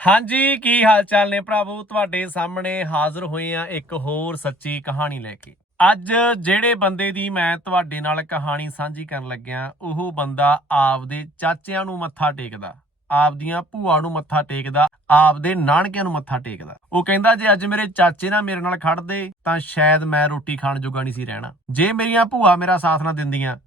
ਹਾਂਜੀ, ਕੀ ਹਾਲ ਚਾਲ ਨੇ ਭਰਾਵੋ? ਤੁਹਾਡੇ ਸਾਹਮਣੇ ਹਾਜ਼ਰ ਹੋਏ ਆ ਇੱਕ ਹੋਰ ਸੱਚੀ ਕਹਾਣੀ ਲੈ ਕੇ। ਅੱਜ ਜਿਹੜੇ ਬੰਦੇ ਦੀ ਮੈਂ ਤੁਹਾਡੇ ਨਾਲ ਕਹਾਣੀ ਸਾਂਝੀ ਕਰਨ ਲੱਗਿਆ, ਉਹ ਬੰਦਾ ਆਪਦੇ ਚਾਚਿਆਂ ਨੂੰ ਮੱਥਾ ਟੇਕਦਾ, ਆਪਦੀਆਂ ਭੂਆ ਨੂੰ ਮੱਥਾ ਟੇਕਦਾ, ਆਪਦੇ ਨਾਨਕਿਆਂ ਨੂੰ ਮੱਥਾ ਟੇਕਦਾ। ਉਹ ਕਹਿੰਦਾ, ਜੇ ਅੱਜ ਮੇਰੇ ਚਾਚੇ ਨਾ ਮੇਰੇ ਨਾਲ ਖੜਦੇ ਤਾਂ ਸ਼ਾਇਦ ਮੈਂ ਰੋਟੀ ਖਾਣ ਜੋਗਾ ਨਹੀਂ ਸੀ ਰਹਿਣਾ। ਜੇ ਮੇਰੀਆਂ ਭੂਆ ਮੇਰਾ ਸਾਥ ਨਾ ਦਿੰਦੀਆਂ,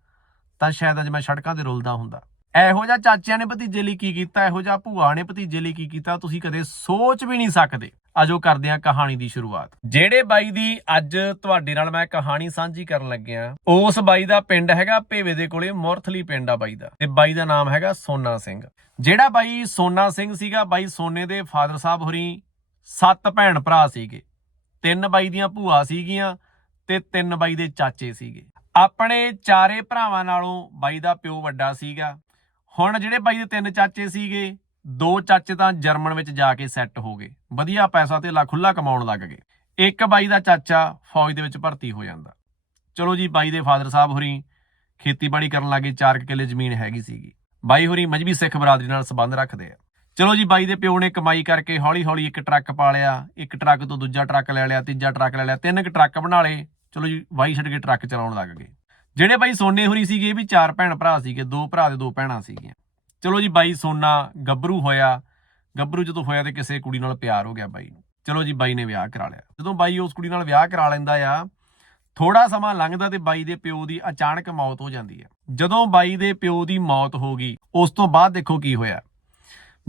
ਤਾਂ ਸ਼ਾਇਦ ਅੱਜ ਮੈਂ ਸੜਕਾਂ ਤੇ ਰੁਲਦਾ ਹੁੰਦਾ। ਇਹੋ ਜਿਹਾ ਚਾਚਿਆਂ ਨੇ ਭਤੀਜੇ ਲਈ ਕੀ ਕੀਤਾ, ਇਹੋ ਜਿਹਾ ਭੂਆ ਨੇ ਭਤੀਜੇ ਲਈ ਕੀ ਕੀਤਾ, ਤੁਸੀਂ ਕਦੇ ਸੋਚ ਵੀ ਨਹੀਂ ਸਕਦੇ। ਆਜੋ ਕਰਦੇ ਹਾਂ ਕਹਾਣੀ ਦੀ ਸ਼ੁਰੂਆਤ। ਜਿਹੜੇ ਬਾਈ ਦੀ ਅੱਜ ਤੁਹਾਡੇ ਨਾਲ ਮੈਂ ਕਹਾਣੀ ਸਾਂਝੀ ਕਰਨ ਲੱਗਿਆ ਉਸ ਬਾਈ ਦਾ ਪਿੰਡ ਹੈਗਾ ਭੇਵੇ ਦੇ ਕੋਲੇ, ਮੋਰਥਲੀ ਪਿੰਡ ਆ ਬਾਈ ਦਾ। ਤੇ ਬਾਈ ਦਾ ਨਾਮ ਹੈਗਾ ਸੋਨਾ ਸਿੰਘ। ਜਿਹੜਾ ਬਾਈ ਸੋਨਾ ਸਿੰਘ ਸੀਗਾ, ਬਾਈ ਸੋਨੇ ਦੇ ਫਾਦਰ ਸਾਹਿਬ ਹੋਰੀ ਸੱਤ ਭੈਣ ਭਰਾ ਸੀਗੇ। ਤਿੰਨ ਬਾਈ ਦੀਆਂ ਭੂਆ ਸੀਗੀਆਂ ਤੇ ਤਿੰਨ ਬਾਈ ਦੇ ਚਾਚੇ ਸੀਗੇ। ਆਪਣੇ ਚਾਰੇ ਭਰਾਵਾਂ ਨਾਲੋਂ ਬਾਈ ਦਾ ਪਿਓ ਵੱਡਾ ਸੀਗਾ। ਹੁਣ ਜਿਹੜੇ ਬਾਈ ਦੇ ਤਿੰਨ ਚਾਚੇ ਸੀਗੇ, ਦੋ ਚਾਚੇ ਤਾਂ ਜਰਮਨ ਵਿੱਚ ਜਾ ਕੇ ਸੈੱਟ ਹੋ ਗਏ। ਵਧੀਆ ਪੈਸਾ ਤੇ ਲਾ ਖੁੱਲਾ ਕਮਾਉਣ ਲੱਗ ਗਏ। ਇੱਕ ਬਾਈ ਦਾ ਚਾਚਾ ਫੌਜ ਦੇ ਵਿੱਚ ਭਰਤੀ ਹੋ ਜਾਂਦਾ। ਚਲੋ ਜੀ, ਬਾਈ ਦੇ ਫਾਦਰ ਸਾਹਿਬ ਹੋਰੀ ਖੇਤੀਬਾੜੀ ਕਰਨ ਲੱਗੇ 4 ਕਿੱਲੇ ਜ਼ਮੀਨ ਹੈਗੀ ਸੀਗੀ। ਬਾਈ ਹੋਰੀ ਮਜਬੀ ਸਿੱਖ ਬਰਾਦਰੀ ਨਾਲ ਸੰਬੰਧ ਰੱਖਦੇ ਆ। ਚਲੋ ਜੀ, ਬਾਈ ਦੇ ਪਿਓ ਨੇ ਕਮਾਈ ਕਰਕੇ ਹੌਲੀ ਹੌਲੀ ਇੱਕ ਟਰੱਕ ਪਾ ਲਿਆ ਇੱਕ ਟਰੱਕ ਤੋਂ ਦੂਜਾ ਟਰੱਕ ਲੈ ਲਿਆ, ਤੀਜਾ ਟਰੱਕ ਲੈ ਲਿਆ, ਤਿੰਨ ਕੁ ਟਰੱਕ ਬਣਾ ਲਏ। ਚਲੋ ਜੀ, ਬਾਈ ਛੱਡ ਕੇ ਟਰੱਕ ਚਲਾਉਣ ਲੱਗ ਗਏ। ਜਿਹੜੇ ਬਾਈ ਸੋਨੇ ਹੋਰੀ ਸੀਗੇ ਵੀ ਚਾਰ ਭੈਣ ਭਰਾ ਸੀਗੇ, ਦੋ ਭਰਾ ਤੇ ਦੋ ਭੈਣਾਂ ਸੀਗੀਆਂ। ਚਲੋ ਜੀ ਬਾਈ ਸੋਨਾ, ਗੱਭਰੂ ਹੋਇਆ। ਗੱਭਰੂ ਜਦੋਂ ਹੋਇਆ ਤੇ ਕਿਸੇ ਕੁੜੀ ਨਾਲ ਪਿਆਰ ਹੋ ਗਿਆ ਬਾਈ ਨੂੰ। ਚਲੋ ਜੀ ਬਾਈ ਨੇ ਵਿਆਹ ਕਰਾ ਲਿਆ। ਜਦੋਂ ਬਾਈ ਉਸ ਕੁੜੀ ਨਾਲ ਵਿਆਹ ਕਰਾ ਲੈਂਦਾ ਆ ਥੋੜਾ ਸਮਾਂ ਲੰਘਦਾ ਤੇ ਬਾਈ ਦੇ ਪਿਓ ਦੀ ਅਚਾਨਕ ਮੌਤ ਹੋ ਜਾਂਦੀ ਹੈ ਜਦੋਂ ਬਾਈ ਦੇ ਪਿਓ ਦੀ ਮੌਤ ਹੋ ਗਈ, ਉਸ ਤੋਂ ਬਾਅਦ ਦੇਖੋ ਕੀ ਹੋਇਆ।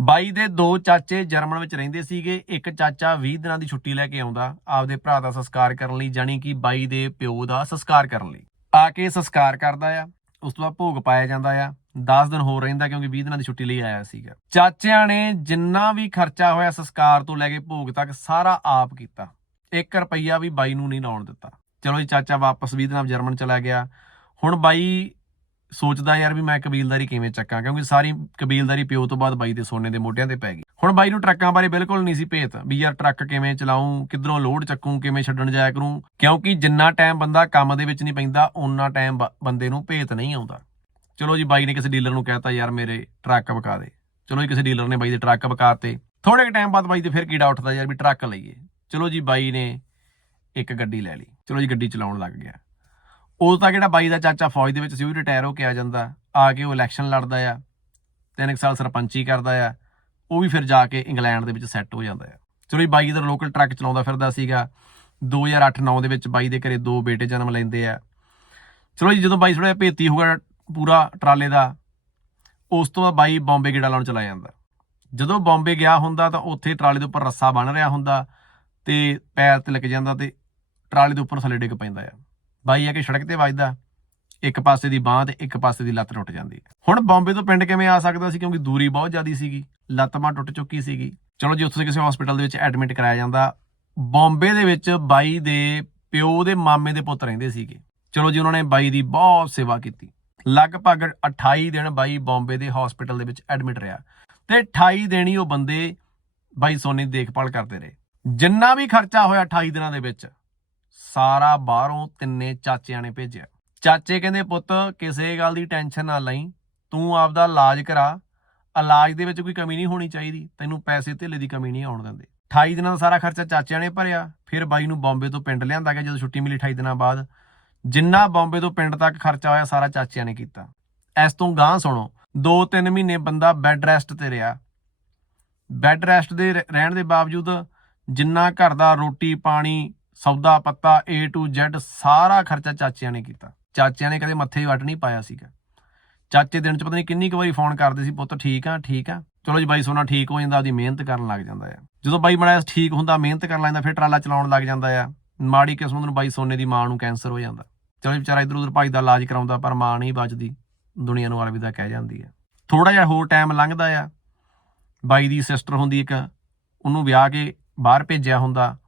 ਬਾਈ ਦੇ ਦੋ ਚਾਚੇ ਜਰਮਨ ਵਿੱਚ ਰਹਿੰਦੇ ਸੀਗੇ, ਇੱਕ ਚਾਚਾ 20 ਦਿਨਾਂ ਦੀ ਛੁੱਟੀ ਲੈ ਕੇ ਆਉਂਦਾ, ਆਪਦੇ ਭਰਾ ਦਾ ਸੰਸਕਾਰ ਕਰਨ ਲਈ ਜਾਨੀ ਕਿ ਬਾਈ ਦੇ ਪਿਓ ਦਾ ਸੰਸਕਾਰ ਕਰਨ ਲਈ। ਆ ਕੇ ਸੰਸਕਾਰ ਕਰਦਾ ਆ, ਉਸ ਤੋਂ ਬਾਅਦ ਭੋਗ ਪਾਇਆ ਜਾਂਦਾ ਆ 10 ਦਿਨ ਹੋਰ ਰਹਿੰਦਾ ਕਿਉਂਕਿ 20 ਦਿਨਾਂ ਦੀ ਛੁੱਟੀ ਲਈ ਆਇਆ ਸੀਗਾ। ਚਾਚਿਆਂ ਨੇ ਜਿੰਨਾ ਵੀ ਖਰਚਾ ਹੋਇਆ ਸੰਸਕਾਰ ਤੋਂ ਲੈ ਕੇ ਭੋਗ ਤੱਕ ਸਾਰਾ ਆਪ ਕੀਤਾ। 1 ਰੁਪਈਆ ਵੀ ਬਾਈ ਨੂੰ ਨਹੀਂ ਲਾਉਣ ਦਿੱਤਾ। ਚਲੋ ਜੀ, ਚਾਚਾ ਵਾਪਸ 20 ਦਿਨਾਂ ਜਰਮਨ ਚਲਾ ਗਿਆ। ਹੁਣ ਬਾਈ ਸੋਚਦਾ ਯਾਰ ਵੀ ਮੈਂ ਕਬੀਲਦਾਰੀ ਕਿਵੇਂ ਚੱਕਾਂ, ਕਿਉਂਕਿ ਸਾਰੀ ਕਬੀਲਦਾਰੀ ਪਿਓ ਤੋਂ ਬਾਅਦ ਬਾਈ ਦੇ ਸੋਨੇ ਦੇ ਮੋਢਿਆਂ ਤੇ ਪੈ ਗਈ। ਹੁਣ ਬਾਈ ਨੂੰ ਟਰੱਕਾਂ ਬਾਰੇ ਬਿਲਕੁਲ ਨਹੀਂ ਸੀ ਭੇਤ ਵੀ ਯਾਰ ਟਰੱਕ ਕਿਵੇਂ ਚਲਾਉਂ ਕਿੱਧਰੋਂ ਲੋਡ ਚੱਕੂੰ, ਕਿਵੇਂ ਛੱਡਣ ਜਾਇਆ ਕਰੂੰ, ਕਿਉਂਕਿ ਜਿੰਨਾ ਟਾਈਮ ਬੰਦਾ ਕੰਮ ਦੇ ਵਿੱਚ ਨਹੀਂ ਪੈਂਦਾ ਉਨਾ ਟਾਈਮ ਬੰਦੇ ਨੂੰ ਭੇਤ ਨਹੀਂ ਆਉਂਦਾ। ਚਲੋ ਜੀ ਬਾਈ ਨੇ ਕਿਸੇ ਡੀਲਰ ਨੂੰ ਕਹਿਤਾ, ਯਾਰ ਮੇਰੇ ਟਰੱਕ ਵਿਕਾ ਦੇ। ਚਲੋ ਜੀ, ਕਿਸੇ ਡੀਲਰ ਨੇ ਬਾਈ ਦੇ ਟਰੱਕ ਵਿਕਾਤੇ ਥੋੜੇ ਟਾਈਮ ਬਾਅਦ ਬਾਈ ਤੇ ਫਿਰ ਕੀੜਾ ਉੱਠਦਾ ਯਾਰ ਵੀ ਟਰੱਕ ਲਈਏ। ਚਲੋ ਜੀ ਬਾਈ ਨੇ ਇੱਕ ਗੱਡੀ ਲੈ ਲਈ। ਚਲੋ ਜੀ, ਗੱਡੀ ਚਲਾਉਣ ਲੱਗ ਗਿਆ। ਉਹ ਤਾਂ ਜਿਹੜਾ ਬਾਈ ਦਾ ਚਾਚਾ ਫੌਜ ਦੇ ਵਿੱਚ ਸੀ, ਉਹ ਰਿਟਾਇਰ ਹੋ ਕੇ ਆ ਜਾਂਦਾ। ਆ ਕੇ ਉਹ ਇਲੈਕਸ਼ਨ ਲੜਦਾ ਆ, ਤਿੰਨ ਕੁ ਸਾਲ ਸਰਪੰਚੀ ਕਰਦਾ ਆ, ਉਹ ਵੀ ਫਿਰ ਜਾ ਕੇ ਇੰਗਲੈਂਡ ਦੇ ਵਿੱਚ ਸੈੱਟ ਹੋ ਜਾਂਦਾ ਆ। ਚਲੋ ਜੀ, ਬਾਈ ਦਾ ਲੋਕਲ ਟਰੱਕ ਚਲਾਉਂਦਾ ਫਿਰਦਾ ਸੀਗਾ। 2008-9 ਦੇ ਵਿੱਚ ਬਾਈ ਦੇ ਘਰੇ ਦੋ ਬੇਟੇ ਜਨਮ ਲੈਂਦੇ ਆ। ਚਲੋ ਜੀ, ਜਦੋਂ ਬਾਈ ਥੋੜਾ ਭੇਤੀ ਹੋ ਗਿਆ ਪੂਰਾ ਟਰਾਲੇ ਦਾ, ਉਸ ਤੋਂ ਬਾਅਦ ਬਾਈ ਬੰਬੇ ਗੇੜਾ ਲਾਉਣ ਚਲਾ ਜਾਂਦਾ। ਜਦੋਂ ਬੰਬੇ ਗਿਆ ਹੁੰਦਾ ਤਾਂ ਉੱਥੇ ਟਰਾਲੇ ਦੇ ਉੱਪਰ ਰੱਸਾ ਬਣ ਰਿਹਾ ਹੁੰਦਾ ਤੇ ਪੈਰ ਤੇ ਲੱਗ ਜਾਂਦਾ ਤੇ ਟਰਾਲੇ ਦੇ ਉੱਪਰ ਥੱਲੇ ਡਿੱਗ ਪੈਂਦਾ ਆ। ਬਾਈ ਆ ਕੇ ਸੜਕ ਤੇ ਵੱਜਦਾ, ਇੱਕ ਪਾਸੇ ਦੀ ਬਾਹ ਤੇ ਇੱਕ ਪਾਸੇ ਦੀ ਲੱਤ ਟੁੱਟ ਜਾਂਦੀ। ਹੁਣ ਬੰਬੇ ਤੋਂ ਪਿੰਡ ਕਿਵੇਂ ਆ ਸਕਦਾ ਸੀ ਕਿਉਂਕਿ ਦੂਰੀ ਬਹੁਤ ਜ਼ਿਆਦੀ ਸੀਗੀ, ਲੱਤ ਬਾਂਹ ਟੁੱਟ ਚੁੱਕੀ ਸੀਗੀ। ਚਲੋ ਜੇ, ਉੱਥੇ ਕਿਸੇ ਹਸਪੀਟਲ ਦੇ ਵਿੱਚ ਐਡਮਿਟ ਕਰਾਇਆ ਜਾਂਦਾ। ਬੰਬੇ ਦੇ ਵਿੱਚ ਬਾਈ ਦੇ ਪਿਓ ਦੇ ਮਾਮੇ ਦੇ ਪੁੱਤ ਰਹਿੰਦੇ ਸੀਗੇ। ਚਲੋ ਜੀ, ਉਹਨਾਂ ਨੇ ਬਾਈ ਦੀ ਬਹੁਤ ਸੇਵਾ ਕੀਤੀ। ਲਗਭਗ 28 ਦਿਨ ਬਾਈ ਬੰਬੇ ਦੇ ਹਸਪੀਟਲ ਦੇ ਵਿੱਚ ਐਡਮਿਟ ਰਿਹਾ ਤੇ 28 ਦਿਨ ਹੀ ਉਹ ਬੰਦੇ ਬਾਈ ਸੋਨੀ ਦੀ ਦੇਖਭਾਲ ਕਰਦੇ ਰਹੇ। ਜਿੰਨਾ ਵੀ ਖਰਚਾ ਹੋਇਆ 28 ਦਿਨਾਂ ਦੇ ਵਿੱਚ ਸਾਰਾ ਬਾਹਰੋਂ ਤਿੰਨੇ ਚਾਚਿਆਂ ਨੇ ਭੇਜਿਆ। ਚਾਚੇ ਕਹਿੰਦੇ, ਪੁੱਤ, ਕਿਸੇ ਗੱਲ ਦੀ ਟੈਨਸ਼ਨ ਨਾ ਲਈ। ਤੂੰ ਆਪਦਾ ਇਲਾਜ ਕਰਾ। ਇਲਾਜ ਦੇ ਵਿੱਚ ਕੋਈ ਕਮੀ ਨਹੀਂ ਹੋਣੀ ਚਾਹੀਦੀ। ਤੈਨੂੰ ਪੈਸੇ ਧੇਲੇ ਦੀ ਕਮੀ ਨਹੀਂ ਆਉਣ ਦਿੰਦੇ। 28 ਦਿਨਾਂ ਦਾ ਸਾਰਾ ਖਰਚਾ ਚਾਚਿਆਂ ਨੇ ਭਰਿਆ। ਫਿਰ ਬਾਈ ਨੂੰ ਬੰਬੇ ਤੋਂ ਪਿੰਡ ਲਿਆਂਦਾ ਗਿਆ, ਜਦੋਂ ਛੁੱਟੀ ਮਿਲੀ 28 ਦਿਨਾਂ ਬਾਅਦ। ਜਿੰਨਾ ਬੰਬੇ ਤੋਂ ਪਿੰਡ ਤੱਕ ਖਰਚਾ ਹੋਇਆ, ਸਾਰਾ ਚਾਚਿਆਂ ਨੇ ਕੀਤਾ। ਇਸ ਤੋਂ ਗਾਂ ਸੁਣੋ 2-3 ਮਹੀਨੇ ਬੰਦਾ ਬੈੱਡ ਰੈਸਟ ਤੇ ਰਿਹਾ। ਬੈੱਡ ਰੈਸਟ ਦੇ ਰਹਿਣ ਦੇ ਬਾਵਜੂਦ ਜਿੰਨਾ ਘਰ ਦਾ ਰੋਟੀ, ਪਾਣੀ ਸੌਦਾ, ਪੱਤਾ, A to Z ਸਾਰਾ ਖਰਚਾ ਚਾਚਿਆਂ ਨੇ ਕੀਤਾ। ਚਾਚਿਆਂ ਨੇ ਕਦੇ ਮੱਥੇ ਵੱਟ ਨਹੀਂ ਪਾਇਆ ਸੀਗਾ। ਚਾਚੇ ਦਿਨ ਚ ਪਤਾ ਨਹੀਂ ਕਿੰਨੀ ਕੁ ਵਾਰੀ ਫੋਨ ਕਰਦੇ ਸੀ, ਪੁੱਤ ਠੀਕ ਆ ਠੀਕ ਆ। ਚਲੋ ਜੀ ਬਾਈ ਸੋਨਾ ਠੀਕ ਹੋ ਜਾਂਦਾ ਉਹਦੀ ਮਿਹਨਤ ਕਰਨ ਲੱਗ ਜਾਂਦਾ ਆ। ਜਦੋਂ ਬਾਈ ਮੜਾ ਠੀਕ ਹੁੰਦਾ, ਮਿਹਨਤ ਕਰਨ ਲੱਗਦਾ ਫਿਰ ਟਰਾਲਾ ਚਲਾਉਣ ਲੱਗ ਜਾਂਦਾ ਆ। ਮਾੜੀ ਕਿਸਮਤ ਨੂੰ ਬਾਈ ਸੋਨੇ ਦੀ ਮਾਂ ਨੂੰ ਕੈਂਸਰ ਹੋ ਜਾਂਦਾ। ਚਲੋ ਜੀ ਵਿਚਾਰਾ ਇਧਰ ਉਧਰ ਭਾਈ ਦਾ ਇਲਾਜ ਕਰਾਉਂਦਾ, ਪਰ ਮਾਂ ਨਹੀਂ ਬਚਦੀ। ਦੁਨੀਆ ਨੂੰ ਅਲਵਿਦਾ ਕਹਿ ਜਾਂਦੀ ਆ। ਥੋੜਾ ਜਿਹਾ ਹੋਰ ਟਾਈਮ ਲੰਘਦਾ ਆ। ਬਾਈ ਦੀ ਸਿਸਟਰ ਹੁੰਦੀ ਇੱਕ, ਉਹਨੂੰ ਵਿਆਹ ਕੇ ਬਾਹਰ ਭੇਜਿਆ ਹੁੰਦਾ।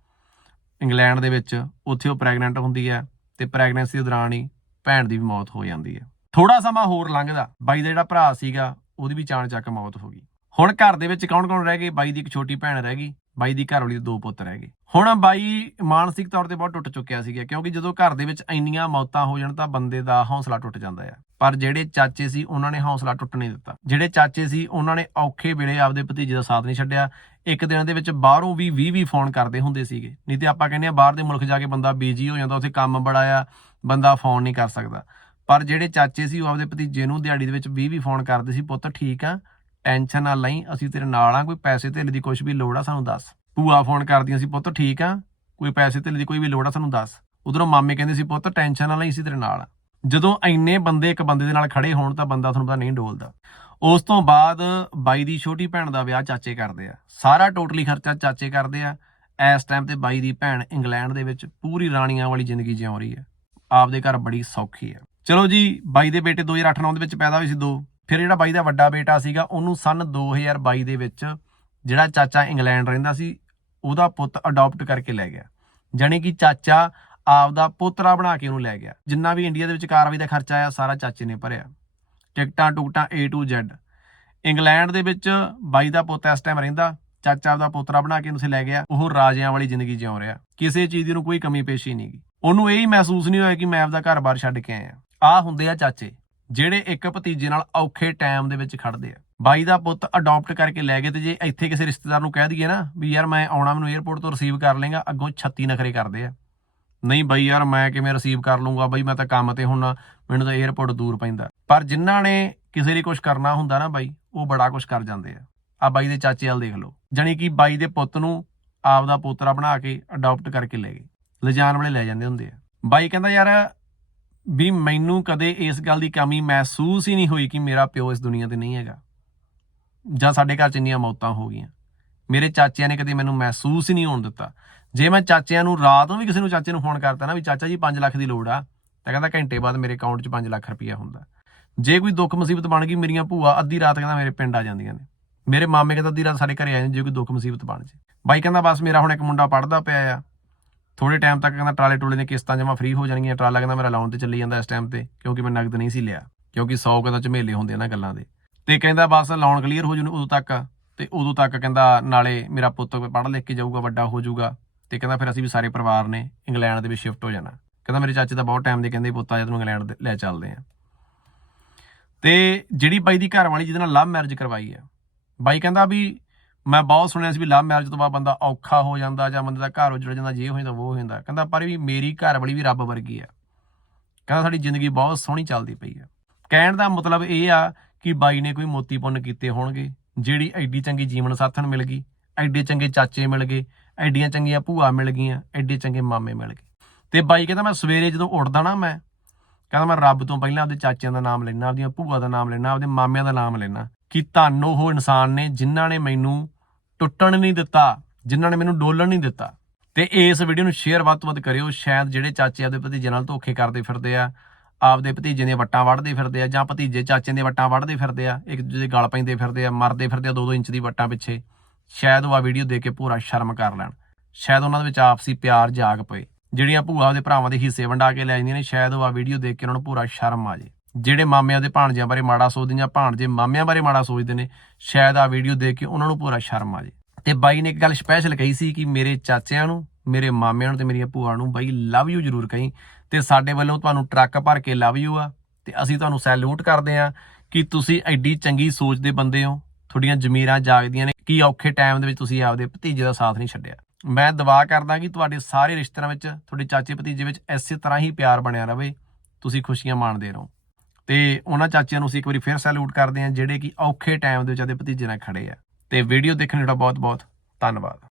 ਇੰਗਲੈਂਡ ਦੇ ਵਿੱਚ ਉੱਥੇ ਉਹ ਪ੍ਰੈਗਨੈਂਟ ਹੁੰਦੀ ਹੈ ਤੇ ਪ੍ਰੈਗਨੈਂਸੀ ਦੇ ਦੌਰਾਨ ਹੀ ਭੈਣ ਦੀ ਵੀ ਮੌਤ ਹੋ ਜਾਂਦੀ ਹੈ। ਥੋੜਾ ਸਮਾਂ ਹੋਰ ਲੰਘਦਾ, ਬਾਈ ਦਾ ਜਿਹੜਾ ਭਰਾ ਸੀਗਾ, ਉਹਦੀ ਵੀ ਚਾਣ ਚੱਕ ਮੌਤ ਹੋ ਗਈ। ਹੁਣ ਘਰ ਦੇ ਵਿੱਚ ਕੌਣ ਕੌਣ ਰਹਿ ਗਏ? ਬਾਈ ਦੀ ਇੱਕ ਛੋਟੀ ਭੈਣ ਰਹਿ ਗਈ, ਬਾਈ ਦੀ ਘਰਵਾਲੀ ਦੇ ਦੋ ਪੁੱਤ ਰਹਿ ਗਏ। ਹੁਣ ਬਾਈ ਮਾਨਸਿਕ ਤੌਰ ਤੇ ਬਹੁਤ ਟੁੱਟ ਚੁੱਕਿਆ ਸੀਗਾ, ਕਿਉਂਕਿ ਜਦੋਂ ਘਰ ਦੇ ਵਿੱਚ ਇੰਨੀਆਂ ਮੌਤਾਂ ਹੋ ਜਾਣ ਤਾਂ ਬੰਦੇ ਦਾ ਹੌਸਲਾ ਟੁੱਟ ਜਾਂਦਾ ਆ। ਪਰ ਜਿਹੜੇ ਚਾਚੇ ਸੀ, ਉਹਨਾਂ ਨੇ ਹੌਸਲਾ ਟੁੱਟ ਨਹੀਂ ਦਿੱਤਾ। ਜਿਹੜੇ ਚਾਚੇ ਸੀ, ਉਹਨਾਂ ਨੇ ਔਖੇ ਵੇਲੇ ਆਪਦੇ ਭਤੀਜੇ ਦਾ ਸਾਥ ਨਹੀਂ ਛੱਡਿਆ ਇੱਕ ਦਿਨ ਦੇ ਵਿੱਚ ਬਾਹਰੋਂ ਵੀ 20 20 ਫੋਨ ਕਰਦੇ ਹੁੰਦੇ ਸੀਗੇ। ਨਹੀਂ ਤੇ ਆਪਾਂ ਕਹਿੰਦੇ ਆ ਬਾਹਰ ਦੇ ਮੁਲਕ ਜਾ ਕੇ ਬੰਦਾ ਬੀਜੀ ਹੋ ਜਾਂਦਾ, ਉੱਥੇ ਕੰਮ ਬੜਾ ਆ, ਬੰਦਾ ਫੋਨ ਨਹੀਂ ਕਰ ਸਕਦਾ। ਪਰ ਜਿਹੜੇ ਚਾਚੇ ਸੀ ਉਹ ਆਪਦੇ ਭਤੀਜੇ ਨੂੰ ਦਿਹਾੜੀ ਦੇ ਵਿੱਚ 20 20 ਫੋਨ ਕਰਦੇ ਸੀ, ਪੁੱਤ ਠੀਕ ਆ ਟੈਨਸ਼ਨ ਨਾ ਲਈ, ਅਸੀਂ ਤੇਰੇ ਨਾਲ ਆ, ਕੋਈ ਪੈਸੇ ਧੇਲੇ ਦੀ ਕੁਝ ਵੀ ਲੋੜ ਆ, ਸਾਨੂੰ ਦੱਸ। ਭੂਆ ਫੋਨ ਕਰਦੀਆਂ ਸੀ, ਪੁੱਤ ਠੀਕ ਆ, ਕੋਈ ਪੈਸੇ ਧੇਲੇ ਦੀ ਕੋਈ ਵੀ ਲੋੜ ਆ, ਸਾਨੂੰ ਦੱਸ। ਉਧਰੋਂ ਮਾਮੇ ਕਹਿੰਦੇ ਸੀ, ਪੁੱਤ ਟੈਨਸ਼ਨ ਨਾ ਲਈ, ਅਸੀਂ ਤੇਰੇ ਨਾਲ ਆ। ਜਦੋਂ ਇੰਨੇ ਬੰਦੇ ਇੱਕ ਬੰਦੇ ਦੇ ਨਾਲ ਖੜੇ ਹੋਣ ਤਾਂ ਬੰਦਾ ਤੁਹਾਨੂੰ ਪਤਾ ਨਹੀਂ ਡੋਲਦਾ। ਉਸ ਤੋਂ ਬਾਅਦ ਬਾਈ ਦੀ ਛੋਟੀ ਭੈਣ ਦਾ ਵਿਆਹ ਚਾਚੇ ਕਰਦੇ ਆ। ਸਾਰਾ ਟੋਟਲੀ ਖਰਚਾ ਚਾਚੇ ਕਰਦੇ ਆ। ਇਸ ਟਾਈਮ ਤੇ ਬਾਈ ਦੀ ਭੈਣ ਇੰਗਲੈਂਡ ਦੇ ਵਿੱਚ ਪੂਰੀ ਰਾਣੀਆਂ ਵਾਲੀ ਜ਼ਿੰਦਗੀ ਜਿਉ ਰਹੀ ਹੈ ਆਪਦੇ ਘਰ ਬੜੀ ਸੌਖੀ ਹੈ ਚਲੋ ਜੀ, ਬਾਈ ਦੇ ਬੇਟੇ 2008-9 ਦੇ ਵਿੱਚ ਪੈਦਾ ਹੋਏ ਸੀ ਦੋ। ਫਿਰ ਜਿਹੜਾ ਬਾਈ ਦਾ ਵੱਡਾ ਬੇਟਾ ਸੀਗਾ, ਉਹਨੂੰ ਸਨ 2022 ਦੇ ਵਿੱਚ ਜਿਹੜਾ ਚਾਚਾ ਇੰਗਲੈਂਡ ਰਹਿੰਦਾ ਸੀ, ਉਹਦਾ ਪੁੱਤ ਅਡਾਪਟ ਕਰਕੇ ਲੈ ਗਿਆ। ਜਾਣੀ ਕਿ ਚਾਚਾ ਆਪਦਾ ਪੋਤਰਾ ਬਣਾ ਕੇ ਉਹਨੂੰ ਲੈ ਗਿਆ। ਜਿੰਨਾ ਵੀ ਇੰਡੀਆ ਦੇ ਵਿੱਚ ਕਾਰਵਾਈ ਦਾ ਖਰਚਾ ਆਇਆ, ਸਾਰਾ ਚਾਚੇ ਨੇ ਭਰਿਆ। ਟਿਕਟਾਂ ਟੁਕਟਾਂ A to Z ਇੰਗਲੈਂਡ ਦੇ ਵਿੱਚ ਬਾਈ ਦਾ ਪੁੱਤ ਇਸ ਟਾਈਮ ਰਹਿੰਦਾ, ਚਾਚਾ ਆਪਦਾ ਪੋਤਰਾ ਬਣਾ ਕੇ ਉਹਨੂੰ ਲੈ ਗਿਆ, ਉਹ ਰਾਜਿਆਂ ਵਾਲੀ ਜ਼ਿੰਦਗੀ ਜਿਉ ਰਿਹਾ। ਕਿਸੇ ਚੀਜ਼ ਦੀ ਨੂੰ ਕੋਈ ਕਮੀ ਪੇਸ਼ੀ ਨਹੀਂਗੀ ਉਹਨੂੰ ਇਹ ਹੀ ਮਹਿਸੂਸ ਨਹੀਂ ਹੋਇਆ ਕਿ ਮੈਂ ਆਪਦਾ ਘਰ-ਬਾਰ ਛੱਡ ਕੇ ਆਇਆ। ਆ ਹੁੰਦੇ ਆ ਚਾਚੇ, ਜਿਹੜੇ ਇੱਕ ਭਤੀਜੇ ਨਾਲ ਔਖੇ ਟਾਈਮ ਦੇ ਵਿੱਚ ਖੜਦੇ ਆ। ਬਾਈ ਦਾ ਪੁੱਤ ਅਡਾਪਟ ਕਰਕੇ ਲੈ ਗਏ ਤੇ ਜੇ ਇੱਥੇ ਕਿਸੇ ਰਿਸ਼ਤੇਦਾਰ ਨੂੰ ਕਹਿ ਦਈਏ ਨਾ ਵੀ ਯਾਰ ਮੈਂ ਆਉਣਾ, ਮੈਨੂੰ 에ਅਰਪੋਰਟ ਤੋਂ ਰਿਸੀਵ ਕਰ ਲੇਗਾ ਅੱਗੋਂ 36 ਨਖਰੇ ਕਰਦੇ ਆ। ਨਹੀਂ ਬਾਈ ਯਾਰ, ਮੈਂ ਕਿਵੇਂ ਰਿਸੀਵ ਕਰ ਲੂੰਗਾ ਬਾਈ ਮੈਂ ਤਾਂ ਕੰਮ ਤੇ ਹੁੰਨਾ ਮੈਨੂੰ ਤਾਂ 에ਅਰਪੋਰਟ ਦੂਰ ਪੈਂਦਾ। ਪਰ ਜਿਨ੍ਹਾਂ ਨੇ ਕਿਸੇ ਲਈ ਕੁਝ ਕਰਨਾ ਹੁੰਦਾ ਨਾ ਬਾਈ, ਉਹ ਬੜਾ ਕੁਝ ਕਰ ਜਾਂਦੇ ਆ। ਆ ਬਾਈ ਦੇ ਚਾਚੇ ਵਾਲ ਦੇਖ ਲਓ। ਜਾਣੀ ਕਿ ਬਾਈ ਦੇ ਪੁੱਤ ਨੂੰ ਆਪ ਦਾ ਪੋਤਰਾ ਬਣਾ ਕੇ ਅਡਾਪਟ ਕਰਕੇ ਲੈ ਗਏ। ਲਿਜਾਣ ਵਾਲੇ ਲੈ ਜਾਂਦੇ ਹੁੰਦੇ ਆ। ਬਾਈ ਕਹਿੰਦਾ, ਯਾਰ, ਵੀ ਮੈਨੂੰ ਕਦੇ ਇਸ ਗੱਲ ਦੀ ਕਮੀ ਮਹਿਸੂਸ ਹੀ ਨਹੀਂ ਹੋਈ ਕਿ ਮੇਰਾ ਪਿਓ ਇਸ ਦੁਨੀਆ ਤੇ ਨਹੀਂ ਹੈਗਾ। ਜਾਂ ਸਾਡੇ ਘਰ ਚ ਇੰਨੀਆਂ ਮੌਤਾਂ ਹੋ ਗਈਆਂ। ਮੇਰੇ ਚਾਚਿਆਂ ਨੇ ਕਦੇ ਮੈਨੂੰ ਮਹਿਸੂਸ ਹੀ ਨਹੀਂ ਹੋਣ ਦਿੱਤਾ। ਜੇ ਮੈਂ ਚਾਚਿਆਂ ਨੂੰ ਰਾਤ ਨੂੰ ਵੀ ਕਿਸੇ ਨੂੰ ਚਾਚੇ ਨੂੰ ਫੋਨ ਕਰਤਾ ਨਾ ਵੀ ਚਾਚਾ ਜੀ 5 ਲੱਖ ਦੀ ਲੋੜ ਆ, ਤਾਂ ਕਹਿੰਦਾ ਘੰਟੇ ਬਾਅਦ ਮੇਰੇ ਅਕਾਊਂਟ 'ਚ 5 ਲੱਖ ਰੁਪਇਆ ਹੁੰਦਾ। ਜੇ ਕੋਈ ਦੁੱਖ ਮੁਸੀਬਤ ਬਣ ਗਈ ਮੇਰੀਆਂ ਭੂਆ ਅੱਧੀ ਰਾਤ ਕਹਿੰਦਾ ਮੇਰੇ ਪਿੰਡ ਆ ਜਾਂਦੀਆਂ ਨੇ। ਮੇਰੇ ਮਾਮੇ ਕਹਿੰਦਾ ਅੱਧੀ ਰਾਤ ਸਾਡੇ ਘਰੇ ਆ ਜਾਂਦੇ, ਜੇ ਕੋਈ ਦੁੱਖ ਮੁਸੀਬਤ ਬਣ ਜੇ। ਬਾਈ ਕਹਿੰਦਾ ਬਸ ਮੇਰਾ ਹੁਣ ਇੱਕ ਮੁੰਡਾ ਪੜਦਾ ਪਿਆ ਆ। ਥੋੜੇ ਟਾਈਮ ਤੱਕ ਕਹਿੰਦਾ ਟਰਾਲੇ ਟੋਲੇ ਦੀਆਂ ਕਿਸ਼ਤਾਂ ਜਮਾ ਫ੍ਰੀ ਹੋ ਜਾਣਗੀਆਂ। ਟਰਾਲਾ ਕਹਿੰਦਾ ਮੇਰਾ ਲਾਉਣ ਤੇ ਚੱਲੀ ਜਾਂਦਾ ਇਸ ਟਾਈਮ ਤੇ, ਕਿਉਂਕਿ ਮੈਂ ਨਗਦ ਨਹੀਂ ਸੀ ਲਿਆ। ਕਿਉਂਕਿ 100 ਕਹਿੰਦਾ ਝਮੇਲੇ ਹੁੰਦੇ ਨਾ ਗੱਲਾਂ ਦੇ। ਤੇ ਕਹਿੰਦਾ ਬਸ ਲੋਨ ਕਲੀਅਰ ਹੋ ਜੂ ਉਦੋਂ ਤੱਕ। ਤੇ ਉਦੋਂ ਤੱਕ ਕਹਿੰਦਾ ਨਾਲੇ ਮੇਰਾ ਪੁੱਤ ਪੜ੍ਹ ਲਿਖ ਕੇ ਜਾਊਗਾ, ਵੱਡਾ ਹੋ ਜਾਊਗਾ। ਤੇ ਕਹਿੰਦਾ ਫਿਰ ਅਸੀਂ ਵੀ ਸਾਰੇ ਪਰਿਵਾਰ ਨੇ ਇੰਗਲੈਂਡ ਦੇ ਵਿੱਚ ਸ਼ਿਫਟ ਹੋ ਜਾਣਾ। ਕਹਿੰਦਾ ਮੇਰੇ ਚਾਚੇ ਦਾ ਬਹੁਤ ਟਾਈਮ ਦੇ ਕਹਿੰਦੇ ਪੁੱਤ ਆ ਜਾ ਇੰਗਲੈਂਡ ਲੈ ਚੱਲਦੇ ਆ। ਤੇ ਜਿਹੜੀ ਬਾਈ ਦੀ ਘਰ ਵਾਲੀ ਜਿਹਦੇ ਨਾਲ ਲਵ ਮੈਰਿਜ ਕਰਵਾਈ ਆ, ਬਾਈ ਕਹਿੰਦਾ ਵੀ ਮੈਂ ਬਹੁਤ ਸੁਣਿਆ ਸੀ ਵੀ ਲਵ ਮੈਰਿਜ ਤੋਂ ਬਾਅਦ ਬੰਦਾ ਔਖਾ ਹੋ ਜਾਂਦਾ ਜਾਂ ਬੰਦੇ ਦਾ ਘਰ ਉਜੜ ਜਾਂਦਾ, ਜੇ ਹੋ ਜਾਂਦਾ ਉਹ ਹੋ ਜਾਂਦਾ। ਕਹਿੰਦਾ ਪਰ ਵੀ ਮੇਰੀ ਘਰ ਵਾਲੀ ਵੀ ਰੱਬ ਵਰਗੀ ਆ। ਕਹਿੰਦਾ ਸਾਡੀ ਜ਼ਿੰਦਗੀ ਬਹੁਤ ਸੋਹਣੀ ਚੱਲਦੀ ਪਈ ਆ। ਕਹਿਣ ਦਾ ਮਤਲਬ ਇਹ ਆ ਕਿ ਬਾਈ ਨੇ ਕੋਈ ਮੋਤੀ ਪੁੰਨ ਕੀਤੇ ਹੋਣਗੇ, ਜਿਹੜੀ ਐਡੀ ਚੰਗੀ ਜੀਵਨ ਸਾਥਣ ਮਿਲ ਗਈ, ਐਡੇ ਚੰਗੇ ਚਾਚੇ ਮਿਲ ਗਏ ਐਡੀਆਂ ਚੰਗੀਆਂ ਭੂਆ ਮਿਲ ਗਈਆਂ, ਐਡੇ ਚੰਗੇ ਮਾਮੇ ਮਿਲ ਗਏ। ਤੇ ਬਾਈ ਕਹਿੰਦਾ, ਮੈਂ ਸਵੇਰੇ ਜਦੋਂ ਉੱਠਦਾ ਨਾ ਮੈਂ, ਕਹਿੰਦਾ ਮੈਂ ਰੱਬ ਤੋਂ ਪਹਿਲਾਂ ਆਪਦੇ ਚਾਚਿਆਂ ਦਾ ਨਾਮ ਲੈਣਾ ਆਪਦੀਆਂ ਭੂਆ ਦਾ ਨਾਮ ਲੈਣਾ ਆਪਦੇ ਮਾਮਿਆਂ ਦਾ ਨਾਮ ਲੈਣਾ ਕਿ ਧੰਨ ਉਹ ਇਨਸਾਨ ਨੇ ਜਿਨ੍ਹਾਂ ਨੇ ਮੈਨੂੰ ਟੁੱਟਣ ਨਹੀਂ ਦਿੱਤਾ, ਜਿਨ੍ਹਾਂ ਨੇ ਮੈਨੂੰ ਡੋਲਣ ਨਹੀਂ ਦਿੱਤਾ। ਤੇ ਇਸ ਵੀਡੀਓ ਨੂੰ ਸ਼ੇਅਰ ਵੱਧ ਤੋਂ ਵੱਧ ਕਰਿਓ, ਸ਼ਾਇਦ ਜਿਹੜੇ ਚਾਚੇ ਆਪਦੇ ਭਤੀਜੇ ਨਾਲ ਧੋਖੇ ਕਰਦੇ ਫਿਰਦੇ ਆ, ਆਪਦੇ ਭਤੀਜੇ ਦੀਆਂ ਵੱਟਾਂ ਵੱਢਦੇ ਫਿਰਦੇ ਆ, ਜਾਂ ਭਤੀਜੇ ਚਾਚੇ ਦੀਆਂ ਵੱਟਾਂ ਵੱਢਦੇ ਫਿਰਦੇ ਆ, ਇੱਕ ਦੂਜੇ ਦੇ ਗਲ ਪੈਂਦੇ ਫਿਰਦੇ ਆ, ਮਰਦੇ ਫਿਰਦੇ ਆ 2-2 ਇੰਚ ਦੀ ਵੱਟਾਂ ਪਿੱਛੇ। ਸ਼ਾਇਦ ਉਹ ਆ ਵੀਡੀਓ ਦੇਖ ਕੇ ਪੂਰਾ ਸ਼ਰਮ ਕਰ ਲੈਣ। ਸ਼ਾਇਦ ਉਹਨਾਂ ਦੇ ਵਿੱਚ ਆਪਸੀ ਪਿਆਰ ਜਾਗ ਪਏ। ਜਿਹੜੀਆਂ ਭੂਆ ਉਹਦੇ ਭਰਾਵਾਂ ਦੇ ਹਿੱਸੇ ਵੰਡਾ ਕੇ ਲੈ ਜਾਂਦੀਆਂ ਨੇ, ਸ਼ਾਇਦ ਉਹ ਆ ਵੀਡੀਓ ਦੇਖ ਕੇ ਉਹਨਾਂ ਨੂੰ ਪੂਰਾ ਸ਼ਰਮ ਆ ਜੇ। ਜਿਹੜੇ ਮਾਮਿਆਂ ਦੇ ਭਾਣਜਿਆਂ ਬਾਰੇ ਮਾੜਾ ਸੋਚਦੇ ਜਾਂ ਭਾਣਜੇ ਮਾਮਿਆਂ ਬਾਰੇ ਮਾੜਾ ਸੋਚਦੇ ਨੇ, ਸ਼ਾਇਦ ਆ ਵੀਡੀਓ ਦੇਖ ਕੇ ਉਹਨਾਂ ਨੂੰ ਪੂਰਾ ਸ਼ਰਮ ਆ ਜੇ। ਤੇ ਬਾਈ ਨੇ ਇੱਕ ਗੱਲ ਸਪੈਸ਼ਲ ਕਹੀ ਸੀ ਕਿ ਮੇਰੇ ਚਾਚਿਆਂ ਨੂੰ, ਮੇਰੇ ਮਾਮਿਆਂ ਨੂੰ ਤੇ ਮੇਰੀਆਂ ਭੂਆ ਨੂੰ ਬਾਈ ਲਵ ਯੂ ਜ਼ਰੂਰ ਕਹੀਂ। ਤੇ ਸਾਡੇ ਵੱਲੋਂ ਤੁਹਾਨੂੰ ਟਰੱਕ ਭਰ ਕੇ ਲਵ ਯੂ ਆ। ਤੇ ਅਸੀਂ ਤੁਹਾਨੂੰ ਸੈਲੂਟ ਕਰਦੇ ਆ ਕਿ ਤੁਸੀਂ ਐਡੀ ਚੰਗੀ ਸੋਚ ਦੇ ਬੰਦੇ ਹੋ। ਤੁਹਾਡੀਆਂ ਜ਼ਮੀਰਾਂ ਜਾਗਦੀਆਂ ਨੇ, ਕਿ ਔਖੇ ਟਾਈਮ ਦੇ ਵਿੱਚ ਤੁਸੀਂ ਆਪਦੇ ਭਤੀਜੇ ਦਾ ਸਾਥ ਨਹੀਂ ਛੱਡਿਆ? ਮੈਂ ਦੁਆ ਕਰਦਾ ਕਿ ਤੁਹਾਡੇ ਸਾਰੇ ਰਿਸ਼ਤਿਆਂ ਵਿੱਚ, ਤੁਹਾਡੇ ਚਾਚੇ ਭਤੀਜੇ ਵਿੱਚ ਐਸੇ ਤਰ੍ਹਾਂ ਹੀ ਪਿਆਰ ਬਣਿਆ ਰਵੇ, ਤੁਸੀਂ ਖੁਸ਼ੀਆਂ ਮਾਣਦੇ ਰਹੋ। ਤੇ ਉਹਨਾਂ ਚਾਚਿਆਂ ਨੂੰ ਅਸੀਂ ਇੱਕ ਵਾਰੀ ਫੇਰ ਸੈਲੂਟ ਕਰਦੇ ਹਾਂ, ਜਿਹੜੇ ਕਿ ਔਖੇ ਟਾਈਮ ਦੇ ਵਿੱਚ ਆਪਦੇ ਭਤੀਜੇ ਨਾਲ ਖੜੇ ਆ। ਤੇ ਵੀਡੀਓ ਦੇਖਣ ਲਈ ਬਹੁਤ ਬਹੁਤ ਧੰਨਵਾਦ।